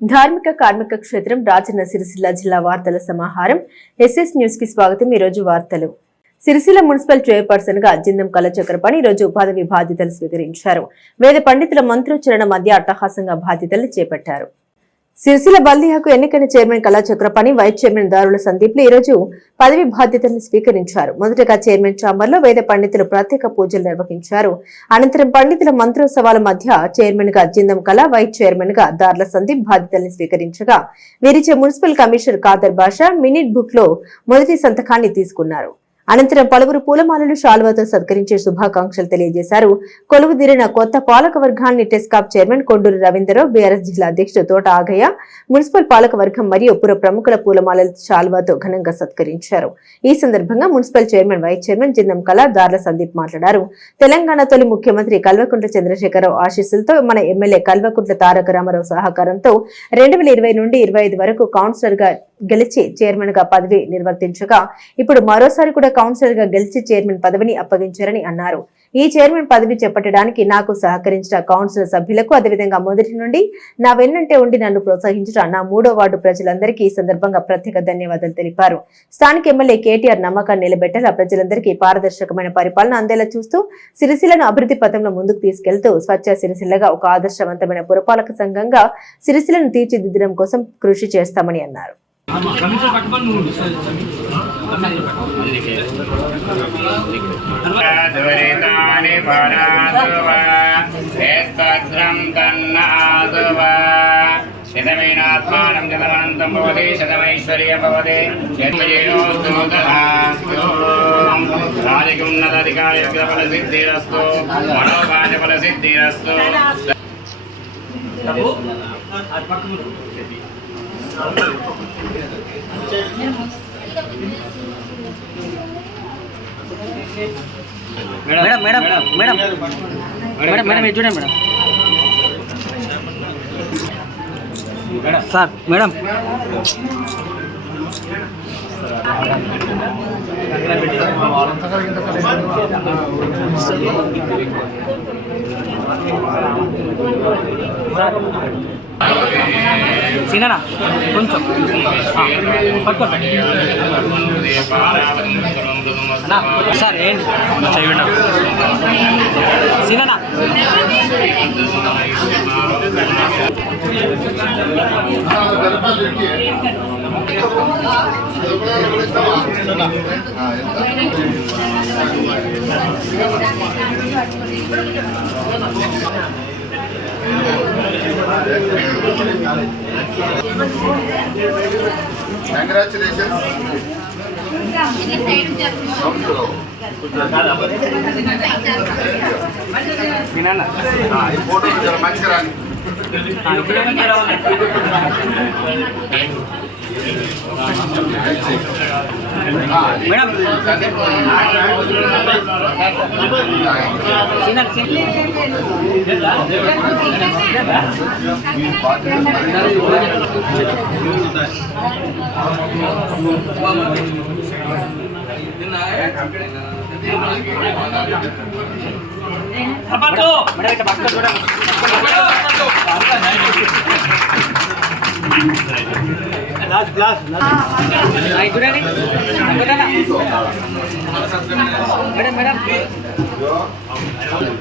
ధార్మిక కార్మిక క్షేత్రం రాజన్న సిరిసిల్ల జిల్లా వార్తల సమాహారం ఎస్ఎస్ న్యూస్ కి స్వాగతం। ఈ రోజు వార్తలు। సిరిసిల్ల మున్సిపల్ చైర్పర్సన్ గా జిందం కళచక్రపాణి ఈ రోజు పదవి బాధ్యతలు స్వీకరించారు। వేద పండితుల మంత్రోచ్చరణ మధ్య అట్టహాసంగా బాధ్యతలు చేపట్టారు। సిరిసిల్ల బల్దియాకు ఎన్నికైన చైర్మన్ కళచక్రపాణి, వైస్ చైర్మన్ దారుల సందీప్లు ఈ రోజు పదవి బాధ్యతలను స్వీకరించారు। మొదటగా చైర్మన్ ఛాంబర్ లో వేద పండితులు ప్రత్యేక పూజలు నిర్వహించారు। అనంతరం పండితుల మంత్రోత్సవాల మధ్య చైర్మన్ గా జిందం కళ, వైస్ చైర్మన్ గా దారుల సందీప్ బాధ్యతలను స్వీకరించగా వీరిచే మున్సిపల్ కమిషనర్ ఖాదర్ బాషా మినిట్ బుక్ లో మొదటి సంతకాన్ని తీసుకున్నారు। అనంతరం పలువురు పూలమాలలు, శాలువాతో సత్కరించే శుభాకాంక్షలు తెలియజేశారు। కొలువుదీరిన కొత్త పాలక వర్గాన్ని టెస్కాప్ చైర్మన్ కొండూరు రవీంద్రరావు, బీఆర్ఎస్ జిల్లా అధ్యక్షుడు తోట ఆగయ్య, మున్సిపల్ పాలక వర్గం మరియు పుర ప్రముఖుల పూలమాలల, శాలువాతో ఘనంగా సత్కరించారు। ఈ సందర్భంగా municipal chairman, vice chairman Jindam Kala, Darla Sandeep మాట్లాడారు। తెలంగాణ తొలి ముఖ్యమంత్రి కల్వకుంట్ల చంద్రశేఖరరావు ఆశీస్సులతో మన ఎమ్మెల్యే కల్వకుంట్ల తారక రామారావు సహకారంతో 2020 నుండి 25 వరకు కౌన్సిలర్ గా గెలిచి చైర్మన్ గా పదవి నిర్వర్తించగా ఇప్పుడు మరోసారి కూడా కౌన్సిలర్ గా గెలిచి చైర్మన్ పదవిని అప్పగించారని అన్నారు। ఈ చైర్మన్ పదవి చేపట్టడానికి నాకు సహకరించిన కౌన్సిలర్ సభ్యులకు, అదేవిధంగా మొదటి నుండి నా వెన్నంటే ఉండి నన్ను ప్రోత్సహించిన నా 3వ వార్డు ప్రజలందరికీ ఈ సందర్భంగా ప్రత్యేక ధన్యవాదాలు తెలిపారు। స్థానిక ఎమ్మెల్యే కేటీఆర్ నమ్మకాన్ని నిలబెట్టేలా ప్రజలందరికీ పారదర్శకమైన పరిపాలన అందేలా చూస్తూ సిరిసిల్లను అభివృద్ధి పథంలో ముందుకు తీసుకెళ్తూ స్వచ్ఛ సిరిసిల్లగా ఒక ఆదర్శవంతమైన పురపాలక సంఘంగా సిరిసిల్లను తీర్చిదిద్దడం కోసం కృషి చేస్తామని అన్నారు। శతమేనాత్మానం శతమనంతం భవతి శతమైశ్వర్యం భవతి రాజకున్నతాధికార సిద్ధిరస్తు మనోభాజ ఫల సిద్ధిరస్తు। Madam madam madam madam madam ఇది చూడండి మేడం సార్ మేడం సీనా కొంచెం పట్టుకోండి సార్ ఏంటి చేయండి సీనా Congratulations. ఈ ఫోటో మంచిగా రాని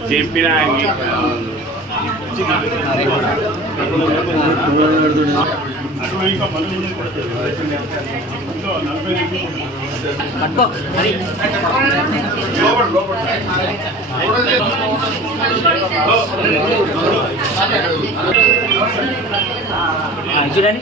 చెప్పిన చూడండి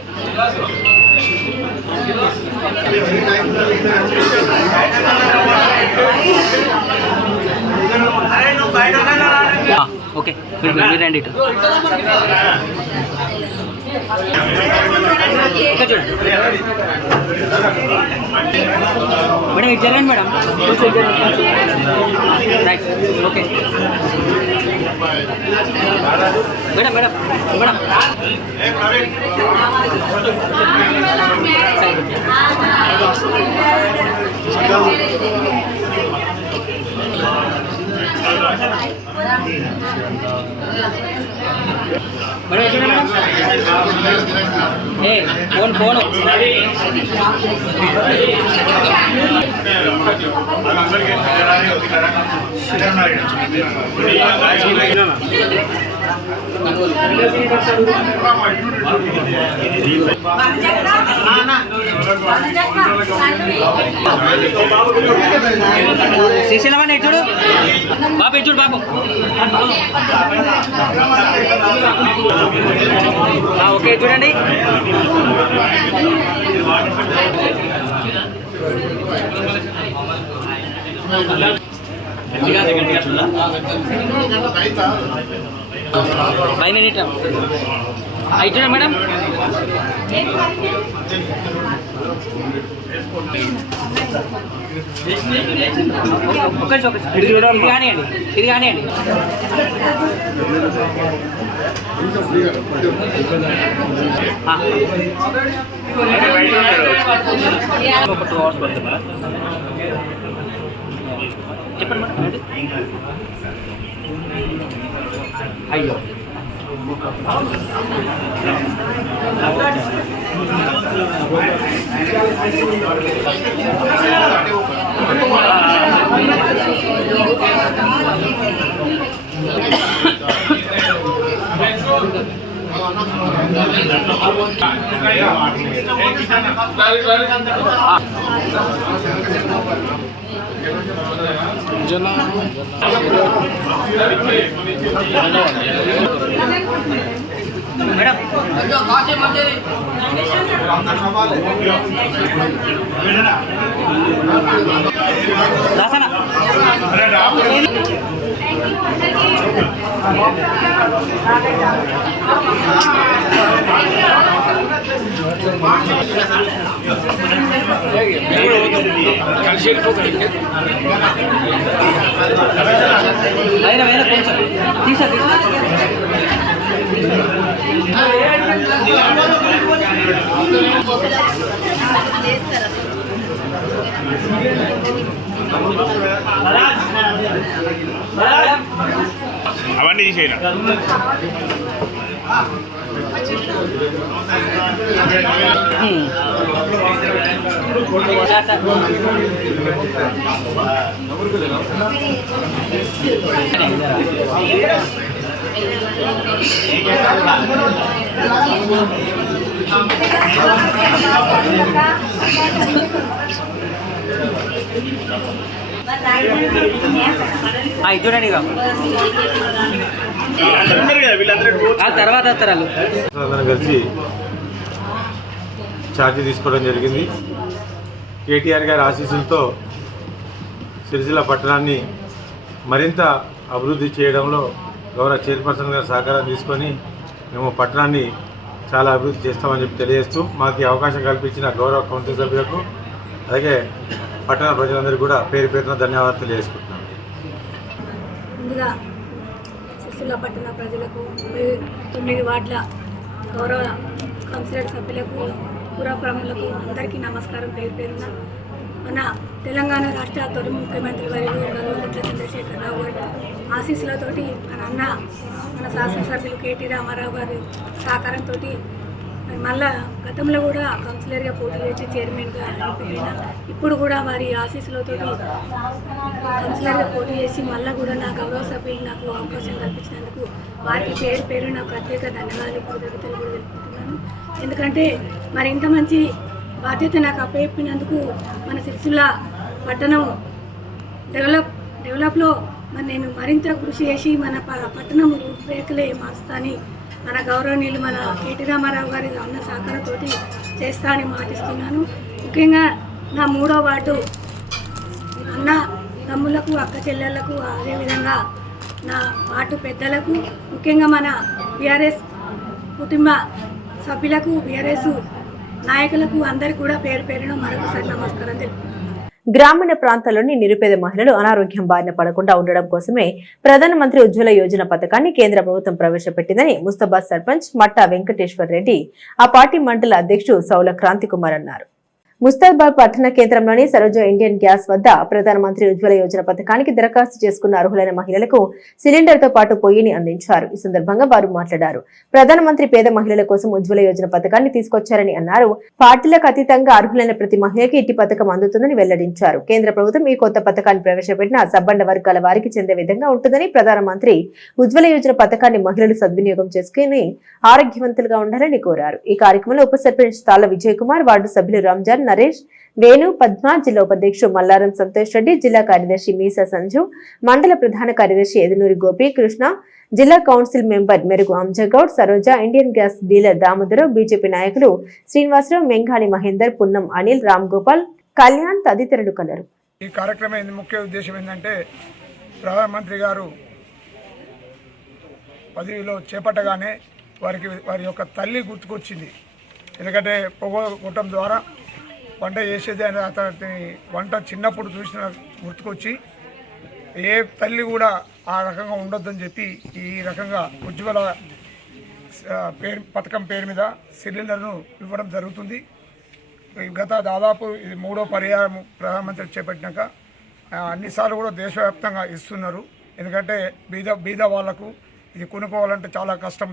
ఓకే మీరు రండి ఇటు మేడం ఇటు జరగండి madam right okay madam madam madam madam phone శ్రీశైలమని చూడు బాబు చూడు బాబు ఓకే చూడండి పైన అయి చూడండి మేడం ఇది కానివ్వండి ఒక 2 hours పడుతుంది మేడం చెప్పండి మేడం అయ్యో మేడం దాసనా కొంచెం తీసా అవన్నీ తీసేయను చూడండి తర్వాత వస్తారు కలిసి ఛార్జీ తీసుకోవడం జరిగింది. కేటీఆర్ గారి ఆశీస్సులతో సిరిసిల్ల పట్టణాన్ని మరింత అభివృద్ధి చేయడంలో గౌరవ చైర్పర్సన్ గారి సహకారం తీసుకొని మేము పట్టణాన్ని చాలా అభివృద్ధి చేస్తామని చెప్పి తెలియజేస్తూ మాకు ఈ అవకాశం కల్పించిన గౌరవ కౌన్సిల్ సభ్యులకు అలాగే పట్టణ ప్రజలందరికీ కూడా పేరు పేరున ధన్యవాదాలు తెలియజేసుకుంటున్నాం. ముందుగా సిరిసిల్ల పట్టణ ప్రజలకు 9 వార్డుల గౌరవ కౌన్సిలర్ సభ్యులకు పురప్రములకు అందరికీ నమస్కారం పేరు పేరున. మన తెలంగాణ రాష్ట్ర తొలి ముఖ్యమంత్రి వర్యులు కల్వకుంట్ల చంద్రశేఖరరావు గారి ఆశీస్సులతోటి మన శాసనసభ్యులు కేటీ రామారావు గారి సహకారంతో మళ్ళా గతంలో కూడా కౌన్సిలర్గా పోటీ చేసి చైర్మన్గా అయిపోయిన ఇప్పుడు కూడా వారి ఆశీస్సులతో కౌన్సిలర్గా పోటీ చేసి మళ్ళీ కూడా నా గౌరవ సభ్యులు నాకు అవకాశం కల్పించినందుకు వారికి పేరు పేరు నా ప్రత్యేక ధన్యవాదాలు కృతజ్ఞతలు కూడా తెలుపుతున్నాను. ఎందుకంటే మరి ఇంత మంచి బాధ్యత నాకు అప్పచెప్పినందుకు మన సిరిసిల్ల పట్టణం డెవలప్లో మరి నేను మరింత కృషి చేసి మన పట్టణం రూపురేఖలే మారుస్తాని మన గౌరవనీయులు మన కేటీ రామారావు గారి అన్న సహకారంతో చేస్తా అని మాటిస్తున్నాను. ముఖ్యంగా నా 3వ వార్డు అన్న తమ్ములకు అక్క చెల్లెళ్లకు అదేవిధంగా నా వార్డు పెద్దలకు ముఖ్యంగా మన బీఆర్ఎస్ కుటుంబ సభ్యులకు బీఆర్ఎస్ నాయకులకు అందరికీ కూడా పేరు పేరున మరొకసారి నమస్కారం తెలుపుతున్నాను. గ్రామీణ ప్రాంతాల్లోని నిరుపేద మహిళలు అనారోగ్యం బారిన పడకుండా ఉండడం కోసమే ప్రధానమంత్రి ఉజ్వల యోజన పథకాన్ని కేంద్ర ప్రభుత్వం ప్రవేశపెట్టిందని ముస్తాబాద్ సర్పంచ్ మట్టా వెంకటేశ్వర్ రెడ్డి ఆ పార్టీ మండల అధ్యక్షుడు సౌల క్రాంతి కుమార్ అన్నారు. ముస్తాబాద్ పట్టణ కేంద్రంలోని సరోజ ఇండియన్ గ్యాస్ వద్ద ప్రధానమంత్రి ఉజ్వల యోజన పథకానికి దరఖాస్తు చేసుకున్న అర్హులైన మహిళలకు సిలిండర్ తో పాటు పొయ్యిని అందించారు. ఈ సందర్భంగా వారు మాట్లాడారు. ప్రధానమంత్రి పేద మహిళల కోసం ఉజ్వల యోజన పథకాన్ని తీసుకొచ్చారని అన్నారు. పార్టీలకు అతీతంగా అర్హులైన ప్రతి మహిళకి ఇట్టి పథకం అందుతుందని వెల్లడించారు. కేంద్ర ప్రభుత్వం ఈ కొత్త పథకాన్ని ప్రవేశపెట్టిన సబ్బండ వర్గాల వారికి చెందే విధంగా ఉంటుందని, ప్రధానమంత్రి ఉజ్వల యోజన పథకాన్ని మహిళలు సద్వినియోగం చేసుకుని ఆరోగ్యవంతులుగా ఉండాలని కోరారు. ఈ కార్యక్రమంలో ఉప సర్పంచ్ తాళ్ల విజయ్ కుమార్, వార్డు సభ్యులు రంజాన్, నరేష్, వేణు, పద్మ, జిల్లా ఉపాధ్యక్షుడు మల్లారం సంతోష్ రెడ్డి, జిల్లా కార్యదర్శి మీసా సంజు, మండల ప్రధాన కార్యదర్శి ఎదునూరి గోపి కృష్ణ, జిల్లా council member Merugu Anjagoud, Saroja Indian gas dealer Damodarao, BJP నాయకులు శ్రీనివాసరావు, మెంఘాని మహేందర్, పున్నం అనిల్, రామ్ గోపాల్, కళ్యాణ్ తదితరులు కలరు. ఈ కార్యక్రమం ముఖ్య ఉద్దేశం ఏంటంటే ప్రధానమంత్రి గారు పదవిలో చేపట్టగానే వారి యొక్క తల్లి గుర్తుకొచ్చింది. ఎందుకంటే పొగ కొట్టడం ద్వారా వంట చేసేది అని అతని వంట చిన్నప్పుడు చూసిన గుర్తుకొచ్చి ఏ తల్లి కూడా ఆ రకంగా ఉండొద్దని చెప్పి ఈ రకంగా ఉజ్వల పథకం పేరు మీద సిలిండర్ను ఇవ్వడం జరుగుతుంది. గత దాదాపు ఇది 3వ పర్యాయం ప్రధానమంత్రి చేపట్టినాక అన్నిసార్లు కూడా దేశవ్యాప్తంగా ఇస్తున్నారు. ఎందుకంటే బీద వాళ్లకు ఇది కొనుక్కోవాలంటే చాలా కష్టం.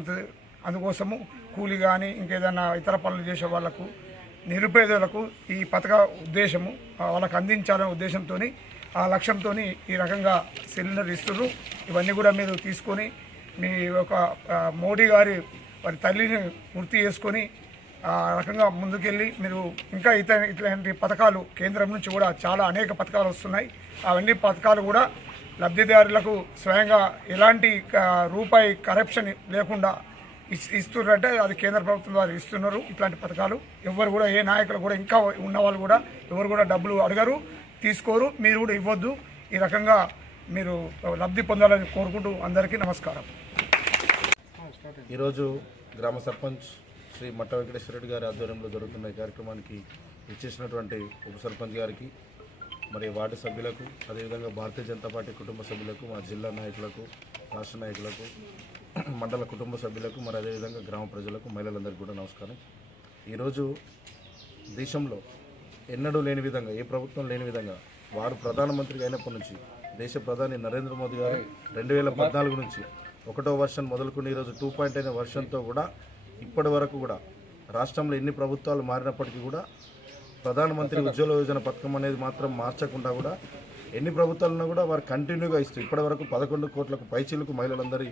అందుకోసము కూలి కానీ ఇంకేదైనా ఇతర పనులు చేసే వాళ్లకు, నిరుపేదలకు ఈ పథక ఉద్దేశము వాళ్ళకు అందించాలనే ఉద్దేశంతో, ఆ లక్ష్యంతో ఈ రకంగా సిలిండర్ ఇస్తున్నారు. ఇవన్నీ కూడా మీరు తీసుకొని మీ యొక్క మోడీ గారి వారి తల్లిని గుర్తు చేసుకొని ఆ రకంగా ముందుకెళ్ళి మీరు ఇంకా ఇట్లాంటి పథకాలు కేంద్రం నుంచి కూడా చాలా అనేక పథకాలు వస్తున్నాయి. అవన్నీ పథకాలు కూడా లబ్ధిదారులకు స్వయంగా ఎలాంటి రూపాయి కరప్షన్ లేకుండా ఇస్తున్నారంటే అది కేంద్ర ప్రభుత్వం ద్వారా ఇస్తున్నారు. ఇట్లాంటి పథకాలు ఎవరు కూడా, ఏ నాయకులు కూడా, ఇంకా ఉన్నవాళ్ళు కూడా ఎవరు కూడా డబ్బులు అడగరు, తీసుకోరు. మీరు కూడా ఇవ్వద్దు. ఈ రకంగా మీరు లబ్ధి పొందాలని కోరుకుంటూ అందరికీ నమస్కారం. ఈరోజు గ్రామ సర్పంచ్ శ్రీ మట్ట వెంకటేశ్వర రెడ్డి గారి ఆధ్వర్యంలో జరుగుతున్న ఈ కార్యక్రమానికి ఇచ్చేసినటువంటి ఉప సర్పంచ్ గారికి, మరి వార్డు సభ్యులకు, అదేవిధంగా భారతీయ జనతా పార్టీ కుటుంబ సభ్యులకు, మా జిల్లా నాయకులకు, రాష్ట్ర నాయకులకు, మండల కుటుంబ సభ్యులకు, మరి అదేవిధంగా గ్రామ ప్రజలకు, మహిళలందరికీ కూడా నమస్కారం. ఈరోజు దేశంలో ఎన్నడూ లేని విధంగా, ఏ ప్రభుత్వం లేని విధంగా వారు ప్రధానమంత్రి అయినప్పటి నుంచి దేశ ప్రధాని నరేంద్ర మోదీ గారు 2014 నుంచి 1వ వర్షన్ మొదలుకొని ఈరోజు 2.9 అనే వర్షన్తో కూడా ఇప్పటి వరకు కూడా రాష్ట్రంలో ఎన్ని ప్రభుత్వాలు మారినప్పటికీ కూడా ప్రధానమంత్రి ఉజ్వల యోజన పథకం అనేది మాత్రం మార్చకుండా కూడా ఎన్ని ప్రభుత్వాలున్నా కూడా వారు కంటిన్యూగా ఇస్తూ ఇప్పటి వరకు 11 కోట్లకు పైచీలకు మహిళలందరి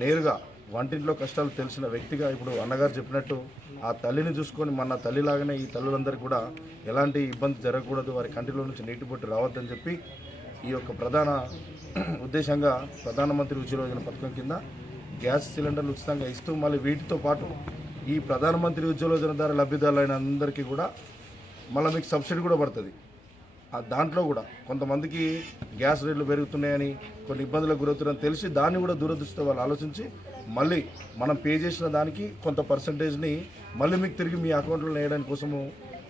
నేరుగా వంటింట్లో కష్టాలు తెలిసిన వ్యక్తిగా ఇప్పుడు అన్నగారు చెప్పినట్టు ఆ తల్లిని చూసుకొని మన తల్లిలాగానే ఈ తల్లులందరికీ కూడా ఎలాంటి ఇబ్బంది జరగకూడదు, వారి కంటిలో నుంచి నీటి బొట్టు రావద్దని చెప్పి ఈ యొక్క ప్రధాన ఉద్దేశంగా ప్రధానమంత్రి ఉజ్వల యోజన పథకం కింద గ్యాస్ సిలిండర్లు ఉచితంగా ఇస్తూ మళ్ళీ వీటితో పాటు ఈ ప్రధానమంత్రి ఉజ్వల యోజన ద్వారా లబ్ధిదారులైన అందరికీ కూడా మళ్ళీ మీకు సబ్సిడీ కూడా పడుతుంది. దాంట్లో కూడా కొంతమందికి గ్యాస్ రేట్లు పెరుగుతున్నాయని, కొన్ని ఇబ్బందులకు గురవుతున్నాయని తెలిసి దాన్ని కూడా దూరదృష్టితో వాళ్ళు ఆలోచించి మళ్ళీ మనం పే చేసిన దానికి కొంత పర్సంటేజ్ని మళ్ళీ మీకు తిరిగి మీ అకౌంట్లో వేయడానికి కోసము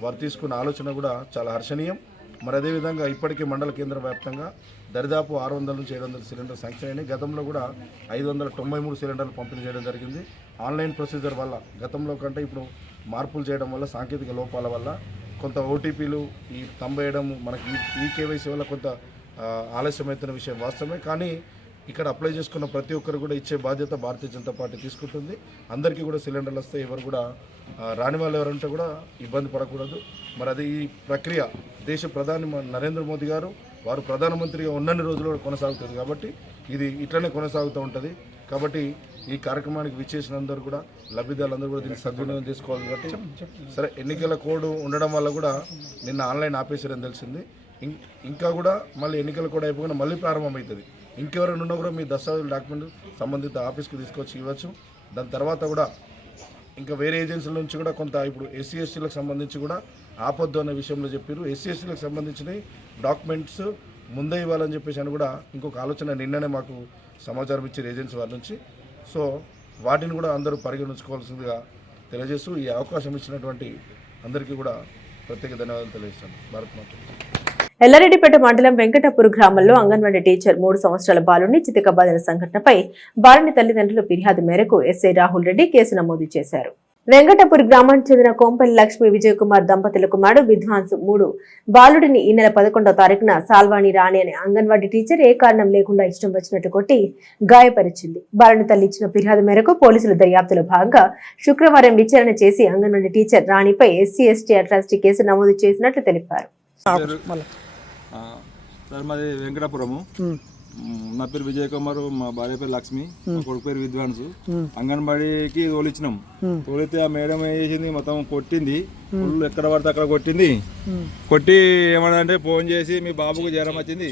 వారు తీసుకున్న ఆలోచన కూడా చాలా హర్షణీయం. మరి అదేవిధంగా ఇప్పటికే మండల కేంద్ర వ్యాప్తంగా దరిదాపు 600 నుంచి 700 సిలిండర్ శాంక్షన్ అయినాయి. గతంలో కూడా 593 సిలిండర్లు పంపిణీ చేయడం జరిగింది. ఆన్లైన్ ప్రొసీజర్ వల్ల గతంలో కంటే ఇప్పుడు మార్పులు చేయడం వల్ల, సాంకేతిక లోపాల వల్ల కొంత ఓటీపీలు ఈ తంబేయడం, మనకి ఈ కేవైసీ వల్ల కొంత ఆలస్యమవుతున్న విషయం వాస్తవమే. కానీ ఇక్కడ అప్లై చేసుకున్న ప్రతి ఒక్కరు కూడా ఇచ్చే బాధ్యత భారతీయ జనతా పార్టీ తీసుకుంటుంది. అందరికీ కూడా సిలిండర్లు వస్తే ఎవరు కూడా రాని వాళ్ళు ఎవరంటే కూడా ఇబ్బంది పడకూడదు. మరి అది ఈ ప్రక్రియ దేశ ప్రధాని నరేంద్ర మోదీ గారు వారు ప్రధానమంత్రిగా ఉన్నన్ని రోజులు కూడా కొనసాగుతుంది. కాబట్టి ఇది ఇట్లనే కొనసాగుతూ ఉంటుంది. కాబట్టి ఈ కార్యక్రమానికి విచ్చేసినందరూ కూడా లబ్ధిదారులందరూ కూడా దీన్ని సద్వినియోగం చేసుకోవాలి. కాబట్టి సరే, ఎన్నికల కోడ్ ఉండడం వల్ల కూడా నిన్న ఆన్లైన్ ఆపేసారని తెలిసింది. ఇంకా కూడా మళ్ళీ ఎన్నికల కోడ్ అయిపోయినా మళ్ళీ ప్రారంభమవుతుంది. ఇంకెవరైనా ఉన్నా కూడా మీ దస్తావేజుల డాక్యుమెంట్ సంబంధిత ఆఫీస్కి తీసుకొచ్చి ఇవ్వచ్చు. దాని తర్వాత కూడా ఇంకా వేరే ఏజెన్సీల నుంచి కూడా కొంత ఇప్పుడు ఎస్సీ ఎస్టీలకు సంబంధించి కూడా ఆపొద్దు అనే విషయంలో చెప్పారు. ఎస్సీ ఎస్టీలకు సంబంధించిన డాక్యుమెంట్స్ ముందే ఇవ్వాలని చెప్పేసి అని కూడా ఇంకొక ఆలోచన నిన్ననే మాకు సమాచారం ఇచ్చారు ఏజెన్సీ వారి నుంచి. సో వాటిని కూడా అందరూ పరిగణించుకోవాల్సిందిగా తెలియజేస్తూ ఈ అవకాశం ఇచ్చినటువంటి అందరికీ కూడా ప్రత్యేక ధన్యవాదాలు తెలియజేస్తాను. భారత్ మాత. ఎల్లారెడ్డిపేట మండలం వెంకటపూర్ గ్రామంలో అంగన్వాడీ టీచర్ 3 సంవత్సరాల బాలుని చితకబాదిన సంఘటనపై బాలుని తల్లిదండ్రులు ఫిర్యాదు మేరకు ఎస్ఐ రాహుల్ రెడ్డి కేసు నమోదు చేశారు. వెంకటపూర్ గ్రామానికి చెందిన కోంపల్లి లక్ష్మి విజయ్ కుమార్ దంపతుల కుమారుడు విద్వాంసు 3 బాలుడిని ఈ నెల 11వ తారీఖున సాల్వాణి రాణి అనే అంగన్వాడీ టీచర్ ఏ కారణం లేకుండా ఇష్టం వచ్చినట్టు కొట్టి గాయపరిచింది. బాలుని తల్లి ఇచ్చిన ఫిర్యాదు మేరకు పోలీసులు దర్యాప్తులో భాగంగా శుక్రవారం విచారణ చేసి అంగన్వాడీ టీచర్ రాణిపై ఎస్సీ/ఎస్టీ అట్రాసిటీ కేసు నమోదు చేసినట్లు తెలిపారు. మాది వెంకటాపురము. నా పేరు విజయ్ కుమార్, మా భార్య పేరు లక్ష్మి, మా కొడుకు పేరు విద్వాంసు. అంగన్వాడీకి తోలిచ్చినాం. తోలితే ఆ మేడం ఏం చేసింది, మొత్తం కొట్టింది. ఫుల్ ఎక్కడ పడితే అక్కడ కొట్టింది. కొట్టి ఏమన్నదంటే ఫోన్ చేసి మీ బాబుకు జ్వరం వచ్చింది,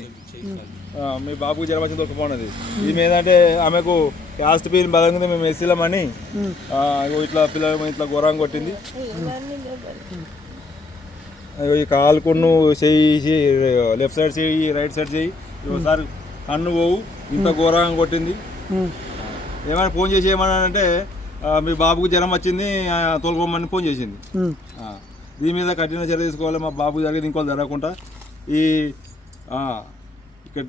మీ బాబుకు జ్వరం వచ్చింది ఒక్కపోనది. ఈమె ఏంటంటే ఆమెకు క్యాస్ట్ పీన్ బలంగా మేము ఎస్సీలమని ఇట్లా పిల్లలు ఇట్లా ఘోరంగా కొట్టింది. ఈ కాలుకున్ను చెయ్యి, లెఫ్ట్ సైడ్ చెయ్యి, రైట్ సైడ్ చెయ్యి, ఒకసారి కన్ను పోవు, ఇంత ఘోరంగా కొట్టింది. ఏమైనా ఫోన్ చేసి ఏమన్నానంటే మీ బాబుకు జ్వరం వచ్చింది తోలుకోమని ఫోన్ చేసింది. దీని మీద కఠిన చర్య తీసుకోవాలి, మా బాబుకు జరిగింది ఇంకోళ్ళు జరగకుండా. ఈ ఇక్కడ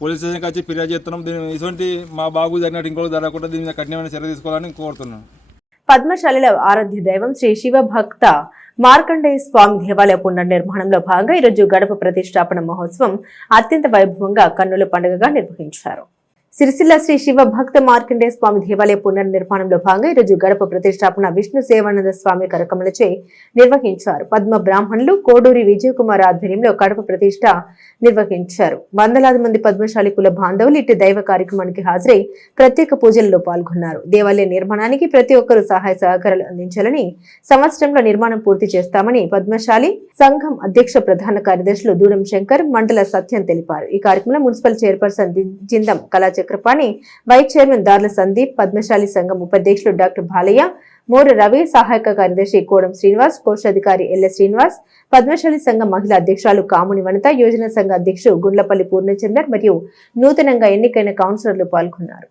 పోలీస్ స్టేషన్కి వచ్చి ఫిర్యాదు చేస్తున్నాం. దీని ఇటువంటి మా బాబుకు జరిగినట్టు ఇంకోళ్ళు జరగకుండా దీని మీద కఠినమైన చర్య తీసుకోవాలని కోరుతున్నాను. పద్మశాలిల ఆరాధ్య దైవం శ్రీ శివభక్త మార్కండేయ స్వామి దేవాలయ పునర్నిర్మాణంలో భాగంగా ఈరోజు గడప ప్రతిష్టాపన మహోత్సవం అత్యంత వైభవంగా కన్నుల పండుగగా నిర్వహించారు. సిరిసిల్ల శ్రీ శివ భక్త మార్కండేయ స్వామి దేవాలయ పునర్నిర్మాణంలో భాగంగా ఈరోజు గడప ప్రతిష్టాపన విష్ణు సేవానంద స్వామి కార్యక్రమాలచే నిర్వహించారు. పద్మ బ్రాహ్మణులు కోడూరి విజయ్ కుమార్ ఆధ్వర్యంలో గడప ప్రతిష్ట నిర్వహించారు. వందలాది మంది పద్మశాలి కుల బాంధవులు ఇటు దైవ కార్యక్రమానికి హాజరై ప్రత్యేక పూజలలో పాల్గొన్నారు. దేవాలయ నిర్మాణానికి ప్రతి ఒక్కరూ సహాయ సహకారాలు అందించాలని, సంవత్సరంలో నిర్మాణం పూర్తి చేస్తామని పద్మశాలి సంఘం అధ్యక్ష ప్రధాన కార్యదర్శులు దూడం శంకర్, మండల సత్యం తెలిపారు. ఈ కార్యక్రమంలో మున్సిపల్ చైర్పర్సన్ జిందం కళా చక్రపాణి, వైస్ చైర్మన్ దార్ల సందీప్, పద్మశాలి సంఘం ఉపాధ్యక్షులు డాక్టర్ బాలయ్య, మోర రవి, సహాయక కార్యదర్శి కోడం శ్రీనివాస్, కోశాధికారి ఎల్ శ్రీనివాస్, పద్మశాలి సంఘం మహిళా అధ్యక్షులు కాముని వనిత, యోజన సంఘ అధ్యక్షుడు గుండ్లపల్లి పూర్ణచందర్ మరియు నూతనంగా ఎన్నికైన కౌన్సిలర్లు పాల్గొన్నారు.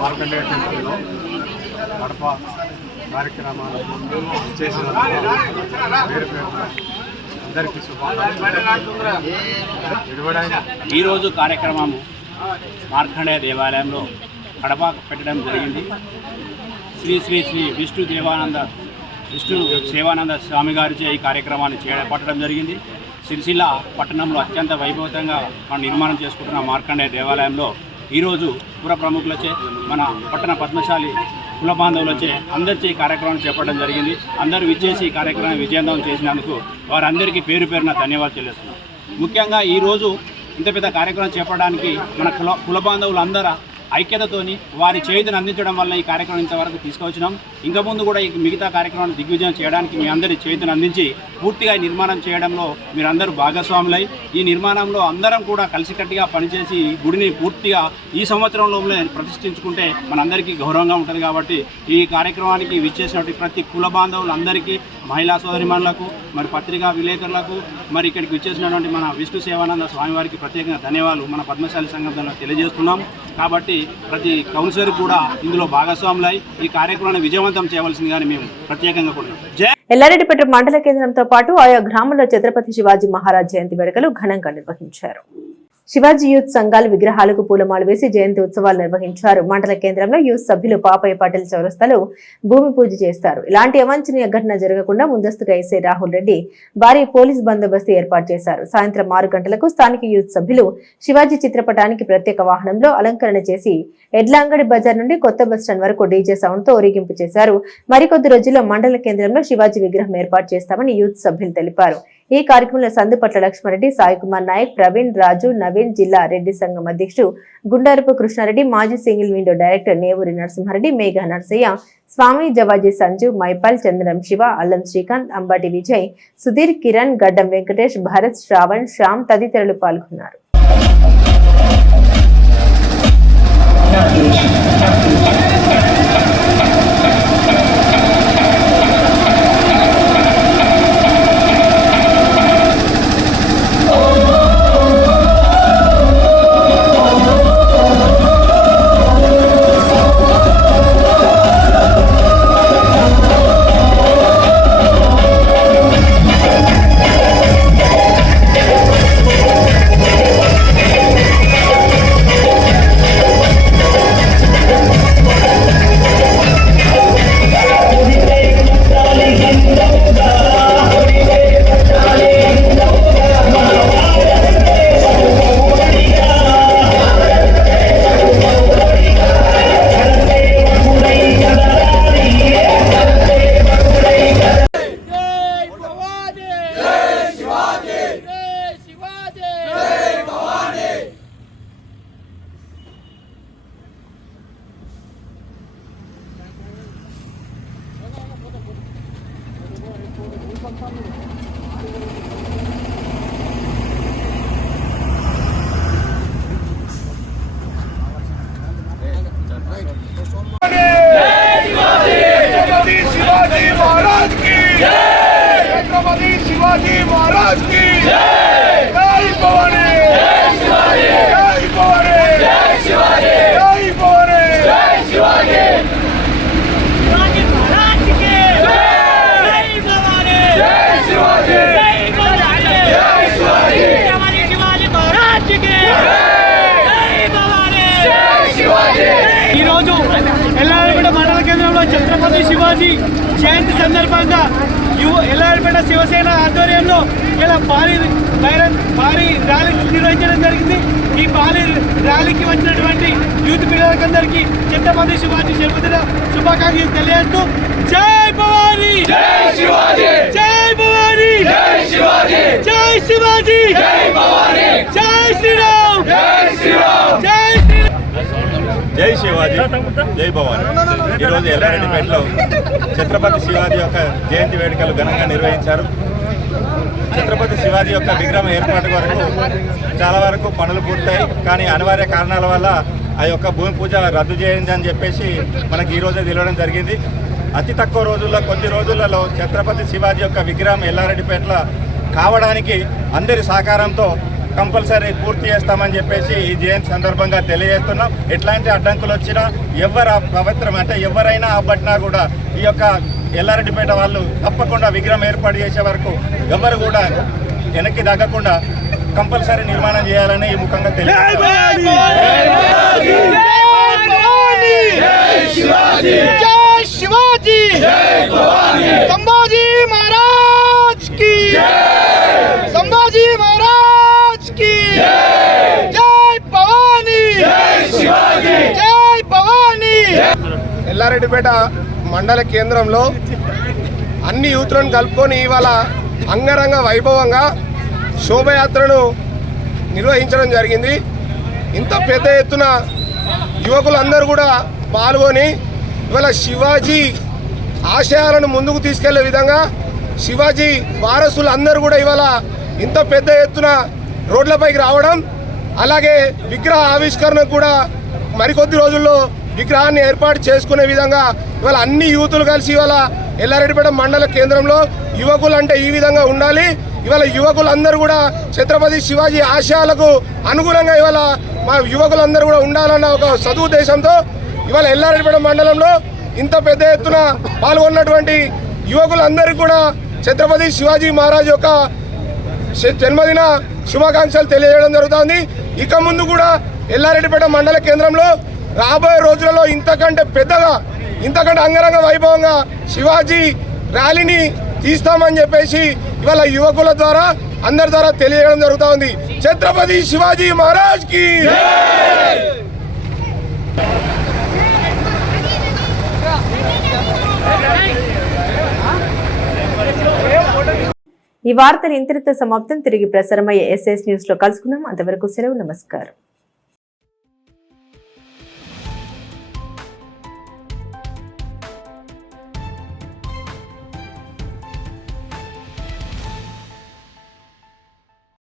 మార్కండేయ టెంపుల్లో గడప కార్యక్రమాలు చేసిన అందరికీ ఈరోజు కార్యక్రమము మార్కండేయ దేవాలయంలో కడప పెట్టడం జరిగింది. శ్రీ శ్రీ శ్రీ విష్ణు సేవానంద స్వామి గారిచే ఈ కార్యక్రమాన్ని చేపట్టడం జరిగింది. సిరిసిల్ల పట్టణంలో అత్యంత వైభవంగా మనం నిర్మాణం చేసుకుంటున్న మార్కండేయ దేవాలయంలో ఈరోజు పుర ప్రముఖులచే, మన పట్టణ పద్మశాలి కుల బాంధవులచే అందరిచే ఈ కార్యక్రమాన్ని చేపట్టడం జరిగింది. అందరూ విచ్చేసి ఈ కార్యక్రమాన్ని విజయవంతం చేసినందుకు వారందరికీ పేరు పేరున ధన్యవాదాలు చెల్లిస్తున్నాం. ముఖ్యంగా ఈరోజు ఇంత పెద్ద కార్యక్రమం చేపట్టడానికి మన కుల బాంధవులందరూ ఐక్యతతోని వారి చేతును అందించడం వల్ల ఈ కార్యక్రమం ఇంతవరకు తీసుకొచ్చినాం. ఇంకా ముందు కూడా ఈ మిగతా కార్యక్రమాన్ని దిగ్విజయం చేయడానికి మీ అందరి చేతును అందించి పూర్తిగా నిర్మాణం చేయడంలో మీరందరూ భాగస్వాములై ఈ నిర్మాణంలో అందరం కూడా కలిసికట్టుగా పనిచేసి ఈ గుడిని పూర్తిగా ఈ సంవత్సరంలోనే ప్రతిష్ఠించుకుంటే మనందరికీ గౌరవంగా ఉంటుంది. కాబట్టి ఈ కార్యక్రమానికి విచ్చేసినటువంటి ప్రతి కుల బాంధవులందరికీ, మహిళా సోదరిమణులకు, మరి పత్రికా విలేకరులకు, మరి ఇక్కడికి విచ్చేసినటువంటి మన విష్ణు సేవానంద స్వామివారికి ప్రత్యేకంగా ధన్యవాదాలు మన పద్మశాలి సంఘం ద్వారా తెలియజేస్తున్నాం. కాబట్టి ప్రతి కౌన్సిలర్ కూడా ఇందులో భాగస్వాములై ఈ కార్యక్రమాన్ని విజయవంతం చేయవలసిందిగానే మేము ప్రత్యేకంగా కూడా ఎల్లారెడ్డిపేట మండల కేంద్రంతో పాటు ఆయా గ్రామాల్లో ఛత్రపతి శివాజీ మహారాజ్ జయంతి వేడుకలు ఘనంగా నిర్వహించారు. శివాజీ యూత్ సంఘాలు విగ్రహాలకు పూలమాల వేసి జయంతి ఉత్సవాలు నిర్వహించారు. మండల కేంద్రంలో యూత్ సభ్యులు పాపయ్య పాటిల్ చౌరస్తాలో భూమి పూజ చేస్తారు. ఇలాంటి అవాంఛనీయ ఘటన జరగకుండా ముందస్తుగా ఎస్ఐ రాహుల్ రెడ్డి భారీ పోలీస్ బందోబస్తు ఏర్పాటు చేశారు. సాయంత్రం 6 గంటలకు స్థానిక యూత్ సభ్యులు శివాజీ చిత్రపటానికి ప్రత్యేక వాహనంలో అలంకరణ చేసి ఎడ్లాంగడి బజార్ నుండి కొత్త బస్టాండ్ వరకు డీజే సౌండ్ తో ఊరేగింపు చేశారు. మరికొద్ది రోజుల్లో మండల కేంద్రంలో శివాజీ విగ్రహం ఏర్పాటు చేస్తామని యూత్ సభ్యులు తెలిపారు. ఈ కార్యక్రమంలో సందుపట్ల లక్ష్మారెడ్డి, సాయి కుమార్ నాయక్, ప్రవీణ్, రాజు, నవీన్, జిల్లా రెడ్డి సంఘం అధ్యక్షుడు గుండారపు కృష్ణారెడ్డి, మాజీ single window director Nevuri Narasimha Reddy, Megha Narsaiah, Swamy, Javaji Sanju, Maipal, Chandram Shiva, Allam Srikanth, Ambati Vijay, Sudheer, Kiran, గడ్డం వెంకటేష్, భరత్, శ్రావణ్, శ్యామ్ తదితరులు పాల్గొన్నారు. ఈరోజు ఎల్లారెడ్డిపేట మండల కేంద్రంలో ఛత్రపతి శివాజీ జయంతి సందర్భంగా ఎల్లారెడ్డిపేట శివసేన ఆధ్వర్యంలో ఇలా భారీ ర్యాలీ నిర్వహించడం జరిగింది. ఈ భారీ ర్యాలీకి వచ్చినటువంటి యూత్ పిల్లలకందరికీ ఛత్రపతి శివాజీ జన్మదిన శుభాకాంక్షలు తెలియజేస్తూ జై భవానీ, జై శివాజీ, జై భవానీ, జై శివాజీ, జై శివాజీ, జై భవానీ, జై శ్రీరామ్, జై శ్రీరామ్, జై జై శివాజీ, జై భవానీ. ఈరోజు ఎల్లారెడ్డిపేటలో ఛత్రపతి శివాజీ యొక్క జయంతి వేడుకలు ఘనంగా నిర్వహించారు. ఛత్రపతి శివాజీ యొక్క విగ్రహం ఏర్పాటు వరకు చాలా వరకు పనులు పూర్తయి, కానీ అనివార్య కారణాల వల్ల ఆ యొక్క భూమి పూజ రద్దు చేయిందని చెప్పేసి మనకి ఈరోజే తెలియడం జరిగింది. అతి తక్కువ రోజుల్లో, కొద్ది రోజులలో ఛత్రపతి శివాజీ యొక్క విగ్రహం ఎల్లారెడ్డిపేటలో కావడానికి అందరి సహకారంతో కంపల్సరీ పూర్తి చేస్తామని చెప్పేసి ఈ జయంతి సందర్భంగా తెలియజేస్తున్నాం. ఎట్లాంటి అడ్డంకులు వచ్చినా ఎవరు పవిత్రం అంటే ఎవరైనా అబ్బట్టినా కూడా ఈ యొక్క ఎల్లారెడ్డిపేట వాళ్ళు తప్పకుండా విగ్రహం ఏర్పాటు చేసే వరకు ఎవరు కూడా వెనక్కి తగ్గకుండా కంపల్సరీ నిర్మాణం చేయాలని ఈ ముఖంగా ఎల్లారెడ్డిపేట మండల కేంద్రంలో అన్ని యూత్లను కలుపుకొని ఇవాళ అంగరంగ వైభవంగా శోభయాత్రను నిర్వహించడం జరిగింది. ఇంత పెద్ద ఎత్తున యువకులందరూ కూడా పాల్గొని ఇవాళ శివాజీ ఆశయాలను ముందుకు తీసుకెళ్లే విధంగా శివాజీ వారసులందరూ కూడా ఇవాళ ఇంత పెద్ద ఎత్తున రోడ్లపైకి రావడం, అలాగే విగ్రహ ఆవిష్కరణ కూడా మరికొద్ది రోజుల్లో విగ్రహాన్ని ఏర్పాటు చేసుకునే విధంగా ఇవాళ అన్ని యూతులు కలిసి ఇవాళ ఎల్లారెడ్డిపేట మండల కేంద్రంలో యువకులు అంటే ఈ విధంగా ఉండాలి, ఇవాళ యువకులందరూ కూడా ఛత్రపతి శివాజీ ఆశయాలకు అనుగుణంగా ఇవాళ మా యువకులందరూ కూడా ఉండాలన్న ఒక సదుద్దేశంతో ఇవాళ ఎల్లారెడ్డిపేట మండలంలో ఇంత పెద్ద ఎత్తున పాల్గొన్నటువంటి యువకులందరికీ కూడా ఛత్రపతి శివాజీ మహారాజ్ యొక్క జన్మదిన శుభాకాంక్షలు తెలియజేయడం జరుగుతుంది. ఇక ముందు కూడా ఎల్లారెడ్డిపేట మండల కేంద్రంలో రాబోయే రోజులలో ఇంతకంటే పెద్దగా, ఇంతకంటే అంగరంగ వైభవంగా శివాజీ ర్యాలీని తీస్తామని చెప్పేసి ఇవాళ యువకుల ద్వారా అందరి ద్వారా తెలియజేయడం జరుగుతూ ఉంది. ఛత్రపతి శివాజీ మహారాజ్ కి ఈ వార్తలు ఇంతటితో సమాప్తం. తిరిగి ప్రసారమయ్యే ఎస్ఎస్ న్యూస్ లో కలుసుకుందాం. అంతవరకు సెలవు. నమస్కారం.